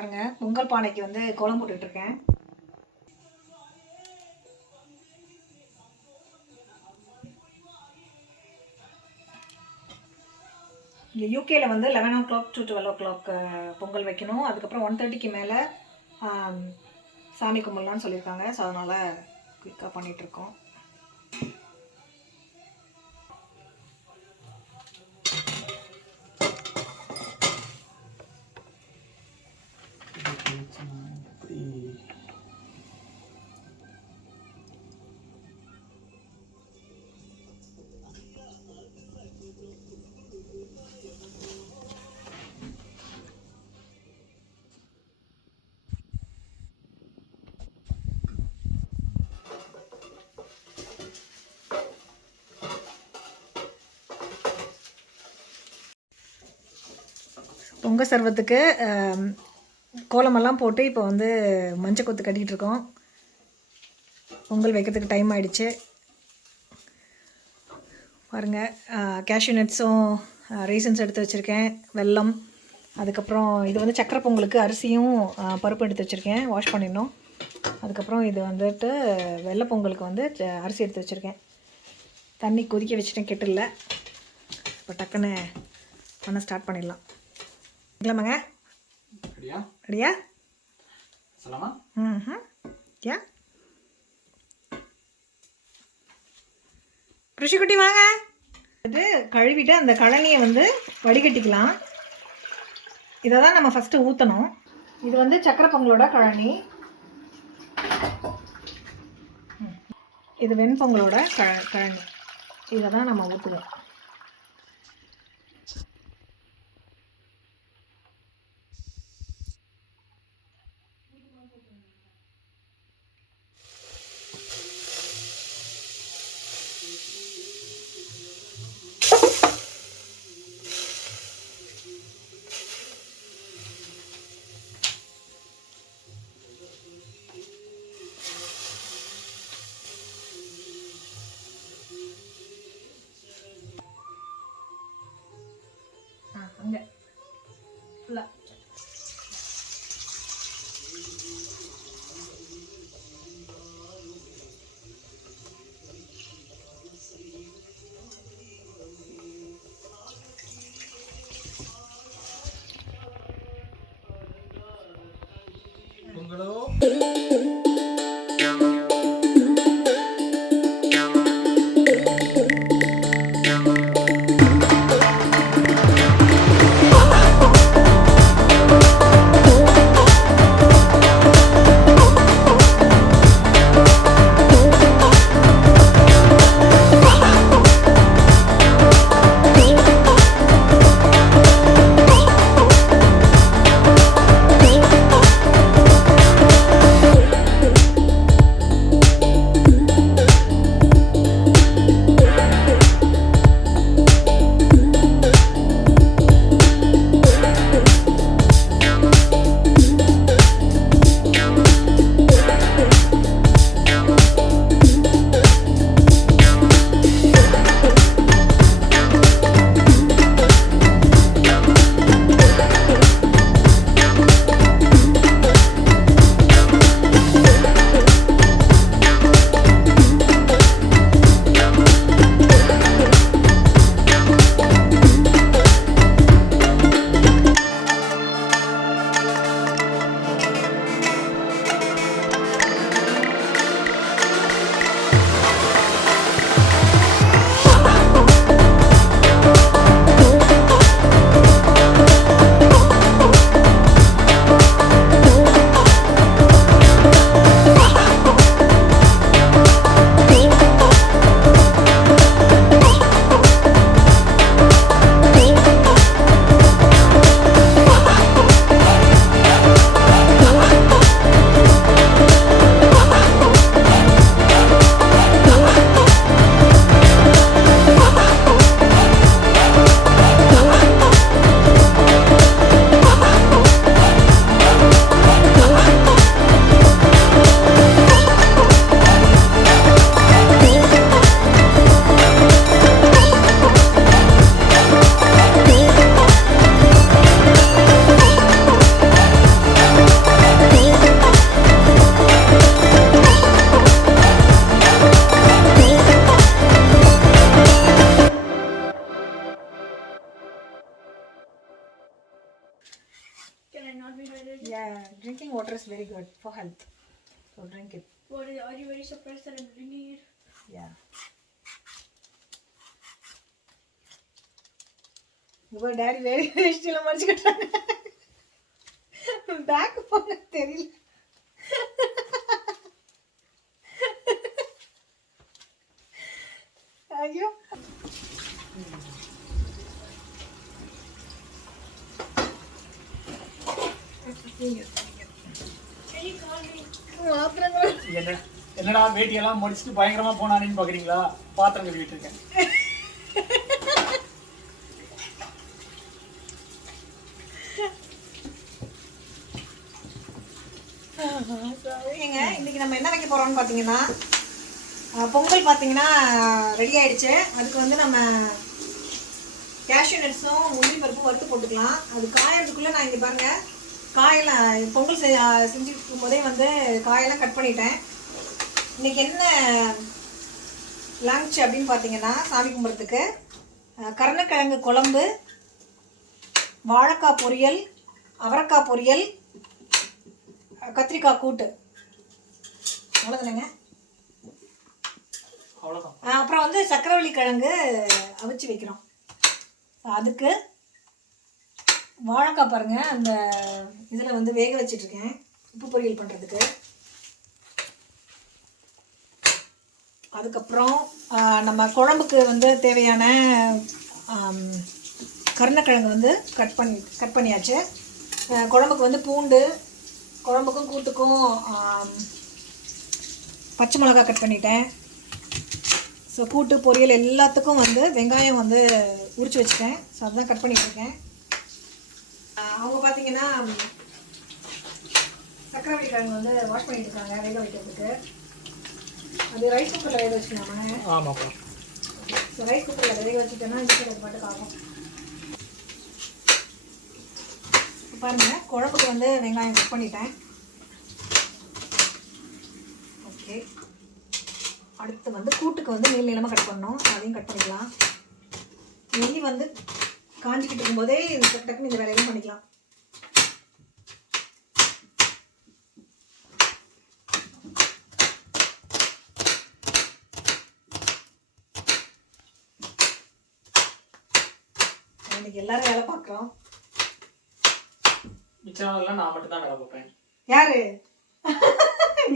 பாருங்கள், பொங்கல் பானைக்கு வந்து கோலம் போட்டுட்ருக்கேன். இங்கே யூகேயில் வந்து 11 o'clock to 12 o'clock பொங்கல் வைக்கணும். அதுக்கப்புறம் 1:30க்கு மேலே சாமி கும்பிடலான்னு சொல்லியிருக்காங்க. ஸோ அதனால் குயிக்காக பண்ணிகிட்ருக்கோம். பொங்கல் சர்வத்துக்கு கோலமெல்லாம் போட்டு இப்போ வந்து மஞ்சள் கொத்து கட்டிகிட்டு இருக்கோம். பொங்கல் வைக்கிறதுக்கு டைம் ஆகிடுச்சு. பாருங்கள், கேஷ்யூ நட்ஸும் ரீசன்ஸ் எடுத்து வச்சுருக்கேன், வெல்லம். அதுக்கப்புறம் இது வந்து சக்கரை பொங்கலுக்கு அரிசியும் பருப்பு எடுத்து வச்சுருக்கேன், வாஷ் பண்ணிடணும். அதுக்கப்புறம் இது வந்துட்டு வெள்ளை பொங்கலுக்கு வந்து அரிசி எடுத்து வச்சுருக்கேன். தண்ணி கொதிக்க வச்சுட்டேன் கெட்டில். இப்போ டக்குன்னு பண்ண ஸ்டார்ட் பண்ணிடலாம். இல்லைமாங்க, ரெடியா? யா ருஷிக்குட்டி வாங்க. இது கழுவிட்டு அந்த கழனியை வந்து வடிகட்டிக்கலாம். இதை தான் நம்ம ஃபஸ்ட்டு ஊற்றணும். இது வந்து சக்கரை பொங்கலோட கழனி, இது வெண்பொங்கலோட கழனி. இதை தான் நம்ம ஊற்றுவோம். அங்கே ஃபுல்லாக பொங்கலோ. Yeah, drinking water is very good for health. So drink it. Are you very surprised that I'm drinking it? Yeah. Your daddy very still முடிச்சிட்டாங்க. பேக் போன தெரியல. ஐயோ. என்னடா வேட்டியெல்லாம் முடிச்சுட்டு பயங்கரமா போனானேன்னு பாக்குறீங்களா? பாத்திரம் கழுவிட்டு இருக்கேன். இன்னைக்கு நம்ம என்ன வைக்க போறோம்னு பார்த்தீங்கன்னா பொங்கல் பார்த்தீங்கன்னா ரெடி ஆயிடுச்சு. அதுக்கு வந்து நம்ம கேஷ்யூ நட்ஸும் முந்திரி பருப்பும் வறுத்து போட்டுக்கலாம். அது காயறதுக்குள்ளே நான் இங்கே பாருங்க காயெல்லாம் பொங்கல் செஞ்சுட்டு இருக்கும்போதே வந்து காயெல்லாம் கட் பண்ணிட்டேன். இன்னைக்கு என்ன லஞ்ச் அப்படின்னு பார்த்தீங்கன்னா சாமி கும்பிட்றதுக்கு கருணக்கிழங்கு குழம்பு, வாழைக்காய் பொரியல், அவரைக்காய் பொரியல், கத்திரிக்காய் கூட்டு. அவ்வளோதானேங்க. அப்புறம் வந்து சக்கரவள்ளி கிழங்கு அவிச்சு வைக்கிறோம். அதுக்கு வாழைக்காய் பாருங்கள் அந்த இதில் வந்து வேக வச்சிட்ருக்கேன் உப்பு பொரியல் பண்ணுறதுக்கு. அதுக்கப்புறம் நம்ம குழம்புக்கு வந்து தேவையான கருணக்கிழங்கு வந்து கட் பண்ணியாச்சு. குழம்புக்கு வந்து பூண்டு, குழம்புக்கும் கூட்டுக்கும் பச்சை மிளகாய் கட் பண்ணிட்டேன். ஸோ கூட்டு பொரியல் எல்லாத்துக்கும் வந்து வெங்காயம் வந்து உரிச்சு வச்சுட்டேன். ஸோ அதுதான் கட் பண்ணிட்டுருக்கேன். அவங்க பார்த்தீங்கன்னா சக்கரவள்ளி கிழங்கு வந்து வாஷ் பண்ணிட்டு இருக்காங்க வேக வைக்கிறதுக்கு. அது ரைஸ் குக்கரில் வேக வச்சுக்கலாமா? ஆமாப்பா. ஸோ ரைஸ் குக்கரில் வேக வச்சுட்டேன்னா இந்த அது பாட்டுக்கு ஆகும். பாருங்கள் குழம்புக்கு வந்து வெங்காயம் கட் பண்ணிட்டேன். ஓகே, அடுத்து வந்து கூட்டுக்கு வந்து நீளமாக கட் பண்ணணும். அதையும் கட் பண்ணிக்கலாம். நெய் வந்து காஞ்சிக்கிட்டு இருக்கும்போதே டக்குன்னு இந்த வேலையும் பண்ணிக்கலாம். இன்னைக்கு எல்லாரும் வேலை பார்க்குறோம். மிச்சம் எல்லாம் நான் மட்டும் தான் வேலை பார்ப்பேன். யாரு?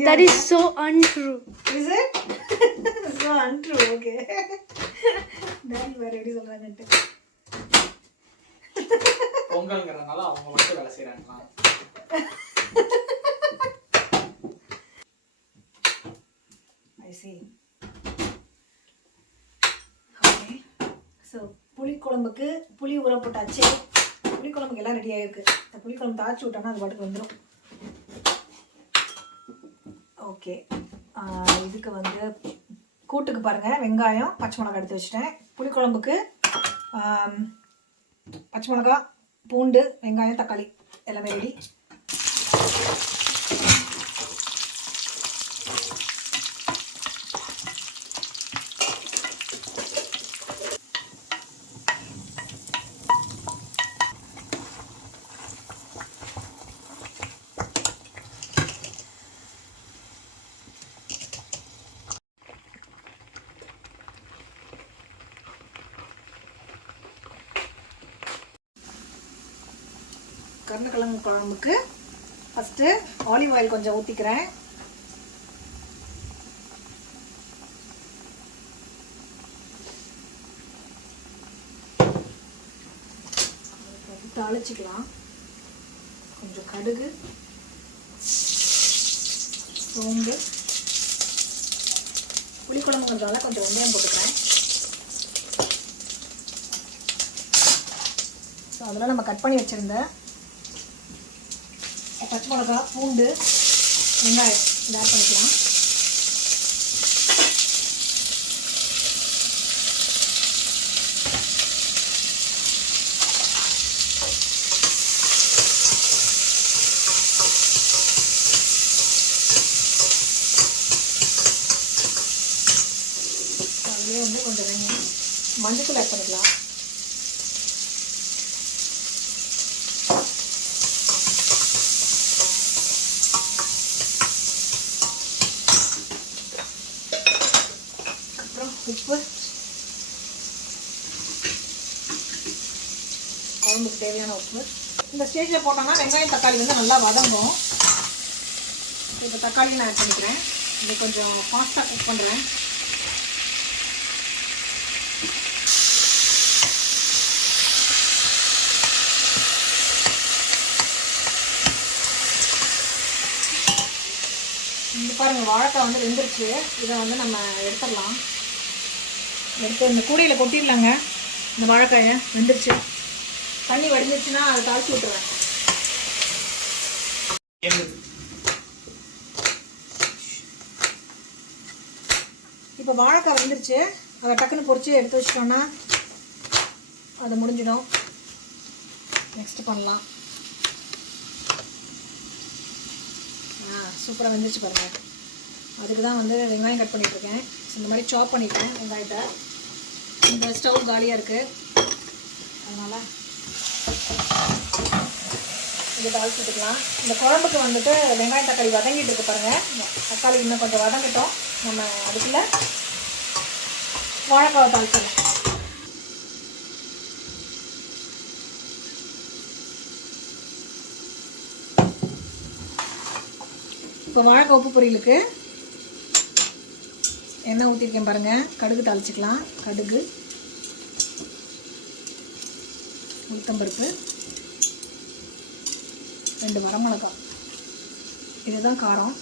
That is so untrue. Is it? So untrue. Okay. Daddy வேற எப்படி சொல்றாங்கன்ட்டு. பொங்கல்ங்கறனால அவங்க மட்டும் வேலை செய்றாங்களா? I see. Okay. So புளிக்குழம்புக்கு புளி ஊற போட்டாச்சு. புளிக்குழம்புக்கு எல்லாம் ரெடி ஆயிருக்கு. இந்த புளிக்குழம்பு தாளிச்சு விட்டோன்னா அது பாட்டுக்கு வந்துடும். ஓகே, இதுக்கு வந்து கூட்டுக்கு பாருங்கள் வெங்காயம் பச்சை மிளகா எடுத்து வச்சுட்டேன். புளிக்குழம்புக்கு பச்சை மிளகா, பூண்டு, வெங்காயம், தக்காளி எல்லாமே ரெடி. கருணக்கிழங்கு குழம்புக்கு ஃபஸ்ட்டு ஆலிவ் ஆயில் கொஞ்சம் ஊற்றிக்கிறேன். தாளிச்சிக்கலாம். கொஞ்சம் கடுகு, சோம்பு, புளிக்குழம்புங்கிறதால கொஞ்சம் வெந்தயம் போட்டுக்கிறேன். ஸோ அதெல்லாம் நம்ம கட் பண்ணி வச்சுருந்த பச்சை மிளகா, பூண்டு, வெங்காயம் இதை ஆட் பண்ணிக்கலாம். அதுலேயே வந்து கொஞ்சம் வெங்காயம், மஞ்சள் ஆட் பண்ணிக்கலாம். குழம்புக்கு தேவையான உப்பு. இந்த ஸ்டேஜில் போட்டோம்னா வெங்காயம் தக்காளி வந்து நல்லா வதங்கும். இப்போ தக்காளி நான் ஆட் பண்ணிக்கிறேன். இது கொஞ்சம் ஃபாஸ்ட்டாக குக் பண்ணுறேன். இந்த பாருங்கள் வாழைக்காய் வந்து வெந்துருச்சு. இதை வந்து நம்ம எடுத்துடலாம். எடுத்து இந்த கூடையில் கொட்டிடலாங்க. இந்த வாழைக்காயை வெந்துருச்சு. தண்ணி வடிஞ்சிருச்சுன்னா அதை தாளிச்சு விட்டுருவேன். இப்போ வாழைக்காய் வெந்துருச்சு. அதை டக்குன்னு பொரிச்சு எடுத்து வச்சிட்டோன்னா அது முடிஞ்சிடும். நெக்ஸ்ட் பண்ணலாம். சூப்பராக வெந்துருச்சு பாருங்கள். அதுக்கு தான் வந்து வெங்காயம் கட் பண்ணிகிட்ருக்கேன். இந்த மாதிரி சாப் பண்ணிட்டேன் வெங்காயத்தை. இந்த ஸ்டவ் காலியாக இருக்குது, அதனால் இதை தாளிச்சு விட்டுக்கலாம். இந்த குழம்புக்கு வந்துட்டு வெங்காயம் தக்காளி வதங்கிட்டு இருக்கு பாருங்கள். தக்காளி இன்னும் கொஞ்சம் வதங்கட்டும். நம்ம அதுக்குள்ளே வாழைக்காவை தாளிச்சிடலாம். இப்போ வாழைக்காய் உப்பு பொரியலுக்கு எண்ணெய் ஊற்றிருக்கேன் பாருங்கள். கடுகு தாளிச்சிக்கலாம். கடுகு, உளுத்தம்பருப்பு, 2 வரமிளகாய். இதுதான் காரம்.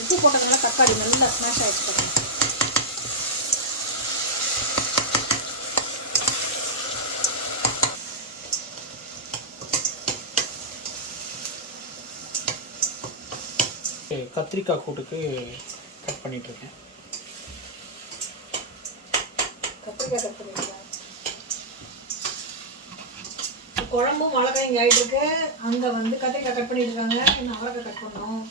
உப்பு போட்டதுனால தக்காளி நல்லா ஸ்மாஷ் ஆகிடுச்சு பாருங்க. கத்திரிக்காய் கூட்டுக்கு கட் பண்ணிட்டுருக்கேன். கத்திரிக்காய் கட் பண்ணிருக்கேன். குழம்பும் வாழைக்காய் இங்கே ஆகிட்டு இருக்கு. அங்கே வந்து கத்திரிக்காய் கட் பண்ணிட்டு இருக்காங்க. இன்னும் அவரைக்காய் கட் பண்ணோம்.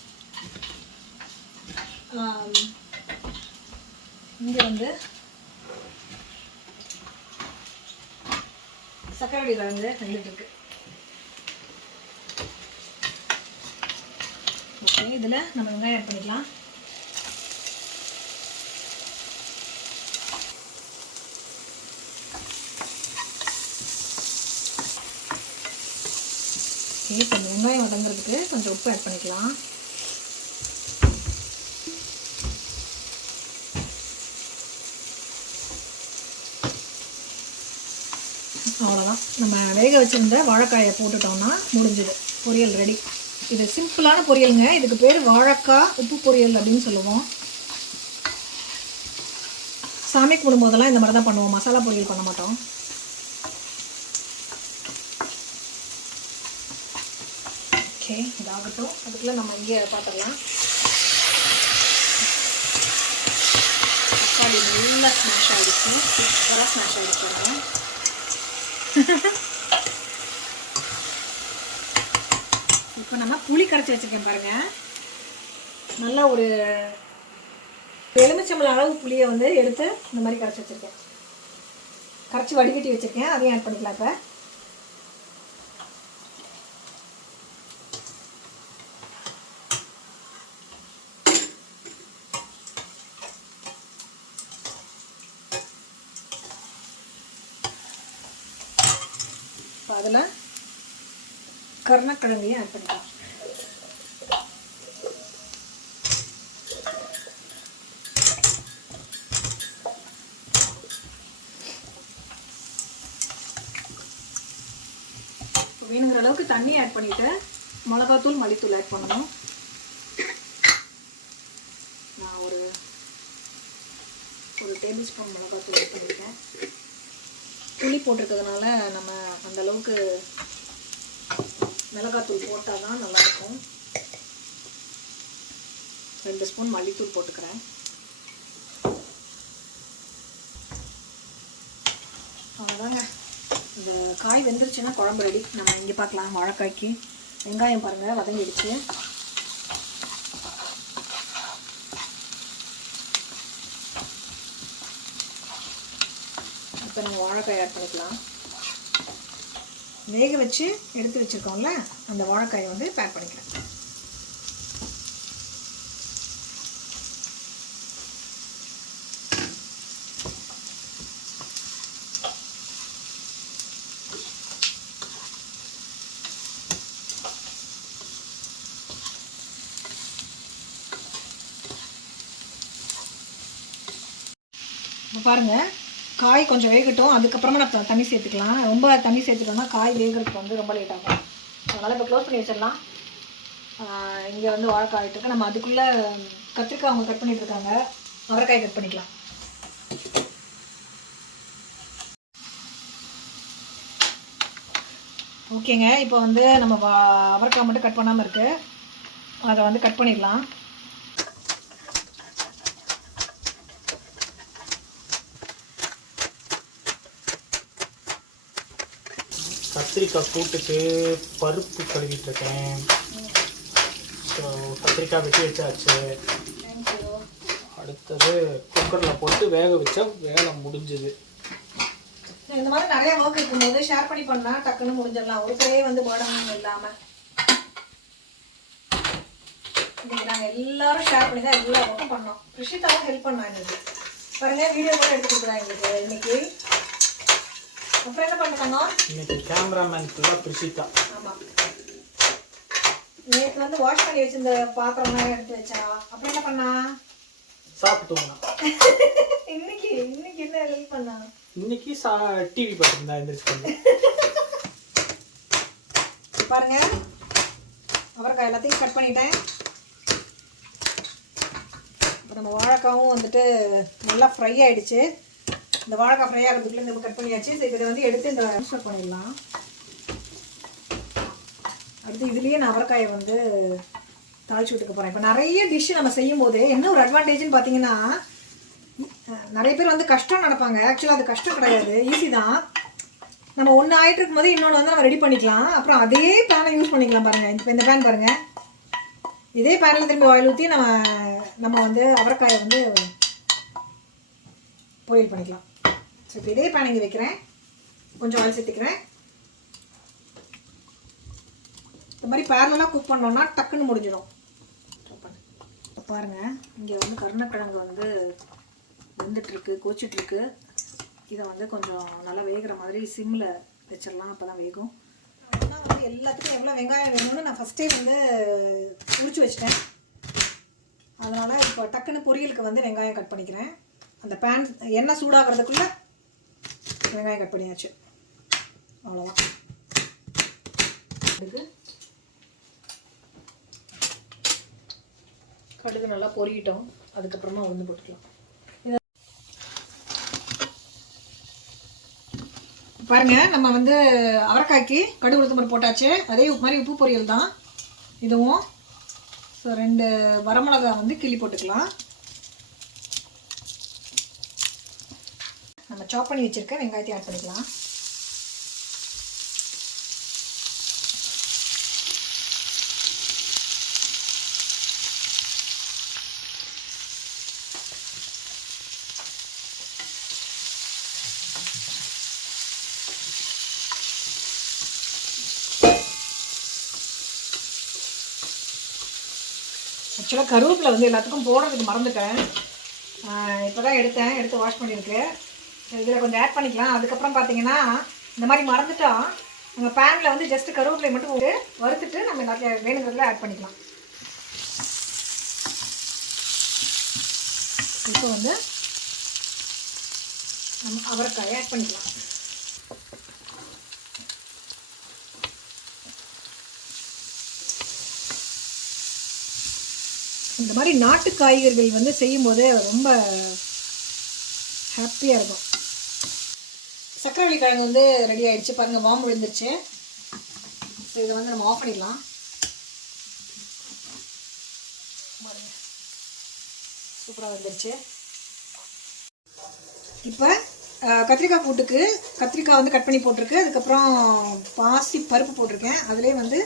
இங்கே வந்து சக்கரவள்ளி கிழங்கு வெந்துட்டுருக்கு. ஓகே, இதில் நம்ம வெங்காயம் ஆட் பண்ணிக்கலாம். ஓகே, இப்போ வெங்காயம் வதங்குறதுக்கு கொஞ்சம் உப்பு ஆட் பண்ணிக்கலாம். அவ்வளோதான். நம்ம வேக வச்சுருந்த வாழைக்காயை போட்டுட்டோம்னா முடிஞ்சுது. பொரியல் ரெடி. இது சிம்பிளான பொரியலுங்க. இதுக்கு பேர் வாழைக்காய் உப்பு பொரியல் அப்படின்னு சொல்லுவோம். சாமி கும்பிடும்போதெல்லாம் இந்த மாதிரி தான் பண்ணுவோம். மசாலா பொரியல் பண்ண மாட்டோம். ஓகே, இதாகட்டும். அதுக்குள்ளே நம்ம இங்கே பார்த்துடலாம். தக்காளி நல்லா ஸ்மாஷ் ஆகிடுச்சு. சூப்பராக ஸ்மாஷ் ஆகிடுச்சு. இப்போ நம்ம புளி கரைச்சி வச்சுருக்கேன் பாருங்கள். நல்லா ஒரு எலுமிச்சம்பழம் அளவு புளியை வந்து எடுத்து இந்த மாதிரி கரைச்சி வச்சுருக்கேன். கரைச்சி வடிகட்டி வச்சுருக்கேன். அதையும் ஆட் பண்ணிக்கலாம். இப்போ அதில் கருணக்கிழங்கையும் ஆட் பண்ணிக்கலாம். வேணுங்கிற அளவுக்கு தண்ணி ஆட் பண்ணிவிட்டு மிளகாத்தூள் மல்லித்தூள் ஆட் பண்ணணும். நான் ஒரு டேபிள் ஸ்பூன் மிளகாத்தூள் ஆட் பண்ணியிருக்கேன். புளி போட்டிருக்கிறதுனால நம்ம அந்தளவுக்கு மிளகாத்தூள் போட்டால் தான் நல்லாயிருக்கும். 2 ஸ்பூன் மல்லித்தூள் போட்டுக்கிறேன். அவ்வளோதாங்க. இந்த காய் வெந்துருச்சுன்னா குழம்பு ரெடி. நம்ம இங்கே பார்க்கலாம். வாழைக்காய்க்கு வெங்காயம் பாருங்கள் வதங்கிடுச்சு. இப்போ நம்ம வாழைக்காய் ஆட் பண்ணிக்கலாம். வேக வச்சு எடுத்து வச்சுருக்கோம்ல அந்த வாழைக்காயை வந்து பேக் பண்ணிக்கிறேன். இப்போ பாருங்கள், காய் கொஞ்சம் வேகட்டும், அதுக்கப்புறமா நான் தண்ணி சேர்த்துக்கலாம். ரொம்ப தண்ணி சேர்த்துட்டோம்னா காய் வேகிறதுக்கு வந்து ரொம்ப லேட் ஆகும். அதனால் இப்போ க்ளோஸ் பண்ணி வச்சிடலாம். இங்கே வந்து வாழைக்காய் ஆகிட்டுருக்கு. நம்ம அதுக்குள்ளே கத்திரிக்காய் அவங்க கட் பண்ணிகிட்ருக்காங்க, அவரைக்காய் கட் பண்ணிக்கலாம். ஓகேங்க, இப்போ வந்து நம்ம அவரைக்காய் மட்டும் கட் பண்ணாமல் இருக்குது, அதை வந்து கட் பண்ணிடலாம். கத்திரிக்காய் கூட்டுக்கு பருப்பு கழுவிட்டு இருக்கேன். ஸோ கத்திரிக்காய் வெட்டி வச்சாச்சு. அடுத்தது குக்கரில் போட்டு வேக வச்சா வேலை முடிஞ்சுது. இந்த மாதிரி நிறைய ஒர்க் இருக்கும்போது ஷேர் பண்ணி பண்ணால் டக்குன்னு முடிஞ்சிடலாம், ஒருத்தரே வந்து படம் இல்லாமல். இன்னைக்கு நாங்கள் எல்லாரும் ஷேர் பண்ணி தான் எல்லா ஒர்க்கும் பண்ணோம். ரிஷிதாவும் ஹெல்ப் பண்ணா எங்களுக்கு. பாருங்கள், வீடியோ கூட எடுத்து கொடுக்குறாங்க எங்களுக்கு இன்னைக்கு. அப்புறம் என்ன பண்ணுறாங்க இன்னைக்கு கேமராமேன் ஃபுல்லாக ரிஷிதா. ஆமாம், நேற்று வந்து வாஷ் பண்ணி வச்சிருந்த பாத்திரம்லாம் எடுத்து வச்சா. அப்புறம் என்ன பண்ணா? சாப்பிட்டோம்னா இன்னைக்கு என்ன ஹெல்ப் பண்ணா? இன்னைக்கு டிவி பார்த்துருந்தா எந்திரிச்சு. பாருங்க, அவரைக்காய் எல்லாத்தையும் கட் பண்ணிட்டேன். இப்போ நம்ம வாழைக்காவும் வந்துட்டு நல்லா ஃப்ரை ஆகிடுச்சு. இந்த வாழைக்காய் ஃப்ரை ஆகிறதுக்குள்ளே நம்ம கட் பண்ணியாச்சு. ஸோ இதை வந்து எடுத்து இந்த ட்ரான்ஸ்ஃபர் பண்ணிடலாம். அடுத்து இதுலேயே நான் அவரைக்காயை வந்து தாளிச்சு விட்டுக்க போகிறேன். இப்போ நிறைய டிஷ்ஷு நம்ம செய்யும் போது என்ன ஒரு அட்வான்டேஜ்னு பார்த்தீங்கன்னா, நிறைய பேர் வந்து கஷ்டம் நடப்பாங்க. ஆக்சுவலாக அது கஷ்டம் கிடையாது, ஈஸி தான். நம்ம ஒன்று ஆகிட்டு இருக்கும்போது இன்னொன்று வந்து நம்ம ரெடி பண்ணிக்கலாம். அப்புறம் அதே பேனை யூஸ் பண்ணிக்கலாம். பாருங்கள், இப்போ இந்த பேன் பாருங்கள், இதே பேனில் திரும்பி ஆயில் ஊற்றி நம்ம வந்து அவரைக்காயை வந்து பொரியல் பண்ணிக்கலாம். ஸோ இப்போ இதே பேன் இங்கே வைக்கிறேன், கொஞ்சம் ஆயில் சேர்த்துக்கிறேன். இந்த மாதிரி பேரலாக குக் பண்ணோன்னா டக்குன்னு முடிஞ்சிடும். பாருங்கள், இங்கே வந்து கருணக்கிழங்கு வந்து வெந்துட்டுருக்கு, கொச்சிட்ருக்கு. இதை வந்து கொஞ்சம் நல்லா வேகிற மாதிரி சிம்மில் வச்சிடலாம், அப்போ தான் வேகும். ஆனால் வந்து எல்லாத்துக்கும் எவ்வளோ வெங்காயம் வேணும்னு நான் ஃபஸ்ட்டே வந்து உரிச்சு வச்சிட்டேன். அதனால் இப்போ டக்குன்னு பொரியலுக்கு வந்து வெங்காயம் கட் பண்ணிக்கிறேன். அந்த பேன் எண்ணெய் சூடாகிறதுக்குள்ளே வெங்காயம் கட் பண்ணியாச்சு, அவ்வளோதான். கடுகு நல்லா பொரியிட்டோம், அதுக்கப்புறமா உளுந்து போட்டுக்கலாம். பாருங்க, நம்ம வந்து அவரைக்காய்க்கு கடுகு உளுத்தம் பருப்பு போட்டாச்சு. அதே மாதிரி உப்பு பொரியல் தான் இதுவும். ஸோ 2 வரமிளகா வந்து கிள்ளி போட்டுக்கலாம். நம்ம சாப் பண்ணி வச்சுருக்க வெங்காயத்தை ஆட் பண்ணிக்கலாம். ஆக்சுவலாக கருவேப்பிலை வந்து எல்லாத்துக்கும் போடுறதுக்கு மறந்துட்டேன். இப்போ தான் எடுத்து வாஷ் பண்ணியிருக்கு. இதில் கொஞ்சம் ஆட் பண்ணிக்கலாம். அதுக்கப்புறம் பார்த்தீங்கன்னா, இந்த மாதிரி மறந்துட்டா நம்ம பேனில் வந்து ஜஸ்ட்டு கருவேப்பிலை மட்டும் போட்டு வறுத்துட்டு நம்ம எல்லாத்தையும் வேணுங்கிறதுல ஆட் பண்ணிக்கலாம். இப்போ வந்து நம்ம அவரைக்காயை ஆட் பண்ணிக்கலாம். இந்த மாதிரி நாட்டு காய்கறிகள் வந்து செய்யும்போது ரொம்ப ஹாப்பியாக இருக்கும். சக்கரவள்ளி கிழங்கு வந்து ரெடி ஆகிடுச்சு. பாருங்கள், வாம் விழுந்துருச்சு. ஸோ இதை வந்து நம்ம ஆஃப் பண்ணிடலாம். பாருங்கள், சூப்பராக வந்துருச்சு. இப்போ கத்திரிக்காய் கூட்டுக்கு கத்திரிக்காய் வந்து கட் பண்ணி போட்டிருக்கு. அதுக்கப்புறம் பாசி பருப்பு போட்டிருக்கேன். அதிலே வந்து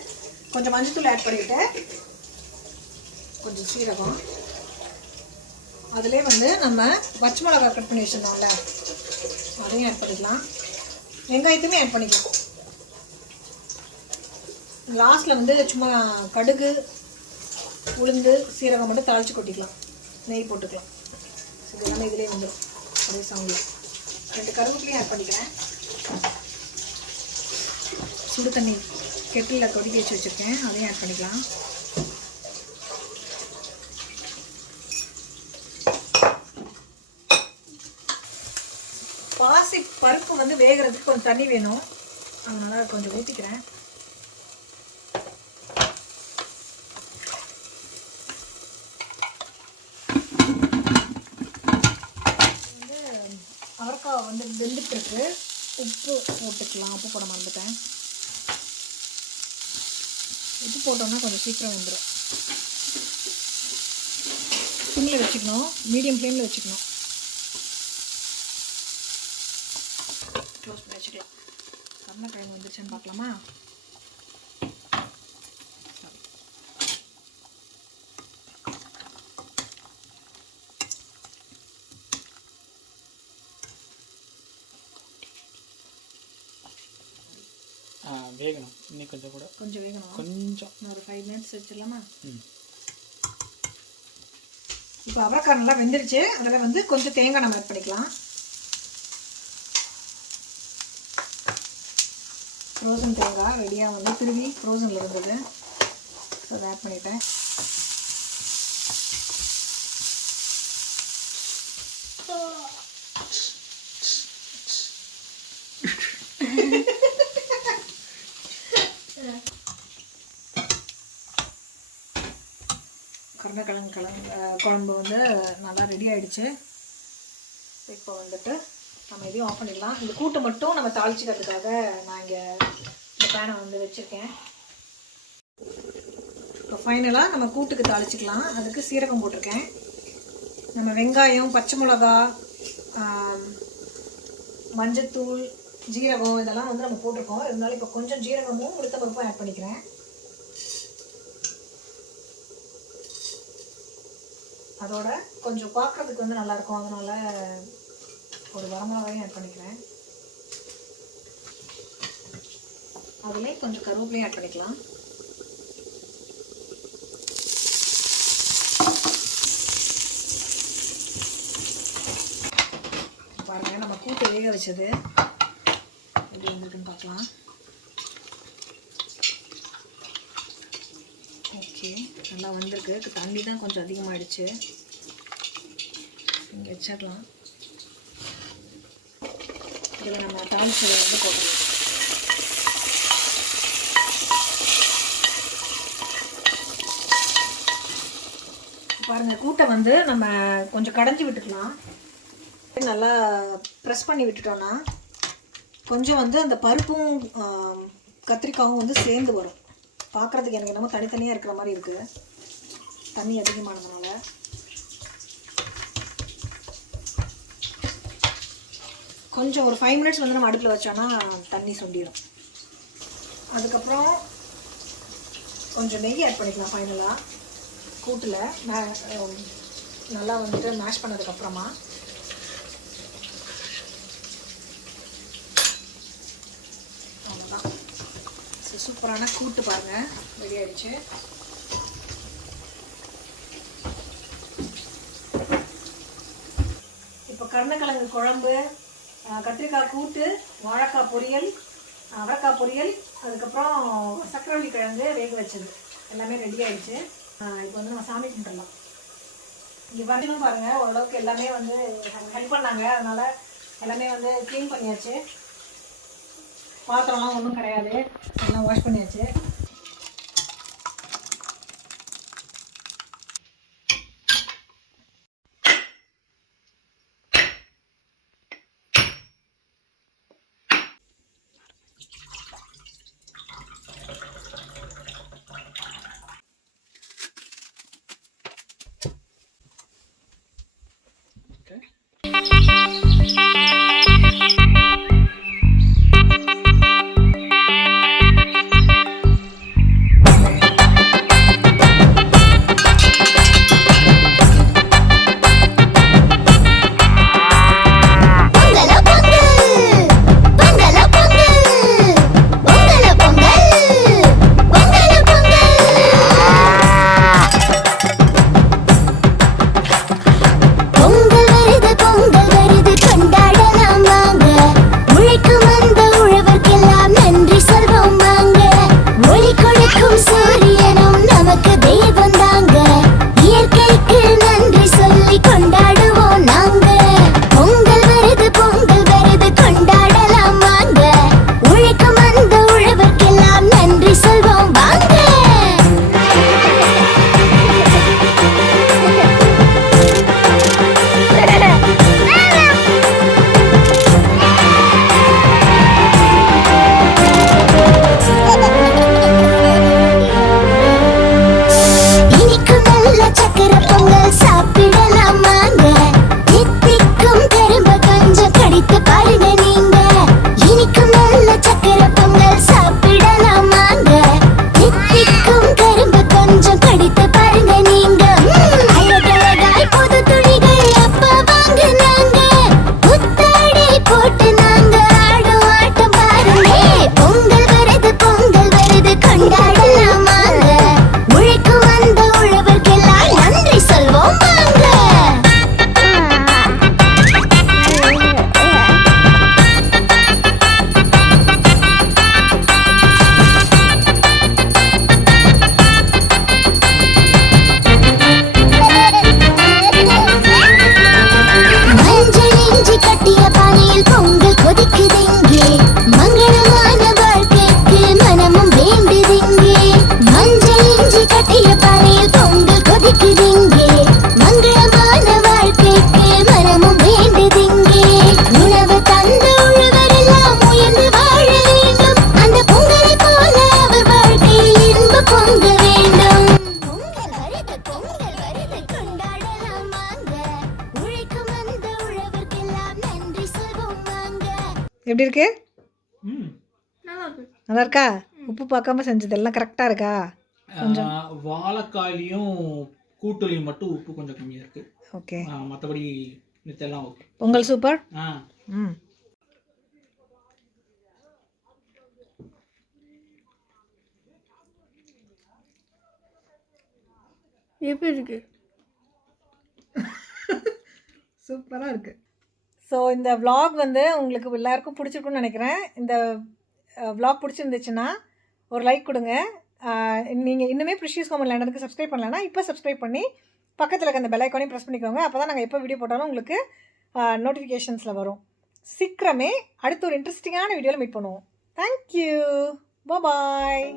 கொஞ்சம் மஞ்சத்தூள் ஆட் பண்ணிவிட்டேன், கொஞ்சம் சீரகம். அதிலே வந்து நம்ம பச்சை மிளகா கட் பண்ணி வச்சுருந்தோம்ல, அதையும் ஆட் பண்ணிக்கலாம். வெங்காயத்தையுமே ஆட் பண்ணிக்கலாம். லாஸ்ட்டில் வந்து சும்மா கடுகு உளுந்து சீரகம் மட்டும் தாளித்து கொட்டிக்கலாம், நெய் போட்டுக்கலாம். இது எல்லாமே இதிலே வந்துடும் அதே சவுண்டில். 2 கருவேப்பிலையும் ஆட் பண்ணிக்கிறேன். சுடு தண்ணி கெட்டிலில் கொதிக்க வச்சு வச்சுருக்கேன், அதையும் ஆட் பண்ணிக்கலாம். பாசி பருப்பு வந்து வேகிறதுக்கு கொஞ்சம் தண்ணி வேணும், அதனால் கொஞ்சம் ஊற்றிக்கிறேன். வந்து அவரைக்காய் வந்து வெந்துட்டுருக்கு, உப்பு போட்டுக்கலாம். உப்பு போட மறந்துட்டேன். உப்பு போட்டோம்னா கொஞ்சம் சீக்கிரம் வந்துடும். சிம்மில் வச்சுக்கணும், மீடியம் ஃப்ளேமில் வச்சுக்கணும். க்ளோஸ் பண்ணி வச்சுக்கலாம். கருணக்கிழங்கு வந்துருச்சுன்னு பார்க்கலாமா? வேகணும் இன்னும் கொஞ்சம் கூட, கொஞ்சம் வேகணும். கொஞ்சம் ஒரு 5 மினிட்ஸ் வச்சிடலாமா? இப்போ அவரைக்காய் நல்லா வெந்துருச்சு. அதில் வந்து கொஞ்சம் தேங்காய் நம்ம ஆட் பண்ணிக்கலாம். ஃப்ரோசன் தேங்காய் ரெடியாக வந்து திருவி ஃப்ரோசனில் இருந்தது, ஸோ அதை ஆட் பண்ணிட்டேன். கருணக்கிழங்கு குழம்பு வந்து நல்லா ரெடி ஆகிடுச்சு. இப்போ வந்துட்டு நம்ம இதையும் ஆஃப் பண்ணிடலாம். இந்த கூட்டு மட்டும் நம்ம தாளிச்சிக்கிறதுக்காக நான் இங்கே இந்த பேனை வந்து வச்சுருக்கேன். இப்போ ஃபைனலாக நம்ம கூட்டுக்கு தாளிச்சிக்கலாம். அதுக்கு சீரகம் போட்டிருக்கேன். நம்ம வெங்காயம், பச்சை மிளகா, மஞ்சத்தூள், ஜீரகம் இதெல்லாம் வந்து நம்ம போட்டிருக்கோம். இருந்தாலும் இப்போ கொஞ்சம் ஜீரகமும் உளுத்தம்பருப்பும் ஆட் பண்ணிக்கிறேன். அதோட கொஞ்சம் பார்க்குறதுக்கு வந்து நல்லாயிருக்கும், அதனால் ஒரு வரமிளகாயும் ஆட் பண்ணிக்கிறேன். அதுலேயும் கொஞ்சம் கருவேப்பிலையும் ஆட் பண்ணிக்கலாம். பாருங்கள், நம்ம கூட்டை வேக வச்சது எப்படி வந்துருக்குன்னு பார்க்கலாம். ஓகே, நல்லா வந்திருக்கு. தண்ணி தான் கொஞ்சம் அதிகமாகிடுச்சு, இங்கே வச்சிடலாம். இதில் நம்ம தாளிச்சதை வந்து போட்டுக்கலாம். பாருங்கள், கூட்டை வந்து நம்ம கொஞ்சம் கடைஞ்சி விட்டுக்கலாம். நல்லா ப்ரெஸ் பண்ணி விட்டுட்டோன்னா கொஞ்சம் வந்து அந்த பருப்பும் கத்திரிக்காயும் வந்து சேர்ந்து வரும். பார்க்குறதுக்கு எனக்கு என்னமோ தனித்தனியாக இருக்கிற மாதிரி இருக்குது, தண்ணி அதிகமானதுனால. கொஞ்சம் ஒரு 5 மினிட்ஸ் வந்து நம்ம அடுப்பில் வச்சோன்னா தண்ணி சுண்டிடும். அதுக்கப்புறம் கொஞ்சம் நெய் ஆட் பண்ணிக்கலாம் ஃபைனலாக கூட்டில். நல்லா வந்துட்டு மேஷ் பண்ணதுக்கப்புறமா அவ்வளோதான். சூப்பரான கூட்டு பாருங்கள் ரெடி ஆகிடுச்சு. இப்போ கருணக்கிழங்கு குழம்பு, கத்திரிக்காய் கூட்டு, வாழைக்காய் பொரியல், அவரைக்காய் பொரியல், அதுக்கப்புறம் சக்கரவள்ளி கிழங்கு வேக வச்சது எல்லாமே ரெடி ஆகிடுச்சு. இப்போ வந்து நம்ம சாமி கும்பிடலாம். இங்கே வரணும் பாருங்கள், ஓரளவுக்கு எல்லாமே வந்து ஹெல்ப் பண்ணாங்க, அதனால் எல்லாமே வந்து க்ளீன் பண்ணியாச்சு. பாத்திரம்லாம் ஒன்றும் கிடையாது, எல்லாம் வாஷ் பண்ணியாச்சு. எப்படி இருக்கு? ம் நல்லா இருக்கு. நல்லா இருக்கா? உப்பு பார்க்காம செஞ்சது எல்லாம் கரெக்டாக இருக்கா? வாழைக்காயிலையும் கூட்டுலையும் மட்டும் உப்பு கொஞ்சம் கம்மியாக இருக்குது. ஓகே. மற்றபடி மித்தெல்லாம் ஓகே. பொங்கல் சூப்பர். ஆ ம். எப்படி இருக்கு? சூப்பராக இருக்குது. ஸோ இந்த vlog வந்து உங்களுக்கு எல்லாருக்கும் பிடிச்சிருக்குன்னு நினைக்கிறேன். இந்த vlog பிடிச்சிருந்துச்சுன்னா ஒரு லைக் கொடுங்க. நீங்கள் இன்னுமே ப்ரிஷியஸ் ஹோம் லேண்டருக்கு சப்ஸ்கிரைப் பண்ணலன்னா இப்போ சப்ஸ்கிரைப் பண்ணி பக்கத்தில் இருக்க அந்த பெல் ஐக்கானையும் ப்ரெஸ் பண்ணிக்கோங்க. அப்போ தான் நாங்கள் எப்போ வீடியோ போட்டாலும் உங்களுக்கு நோட்டிஃபிகேஷன்ஸில் வரும். சீக்கிரமே அடுத்த ஒரு இன்ட்ரெஸ்டிங்கான வீடியோவில் மீட் பண்ணுவோம். தேங்க்யூ. பாய்.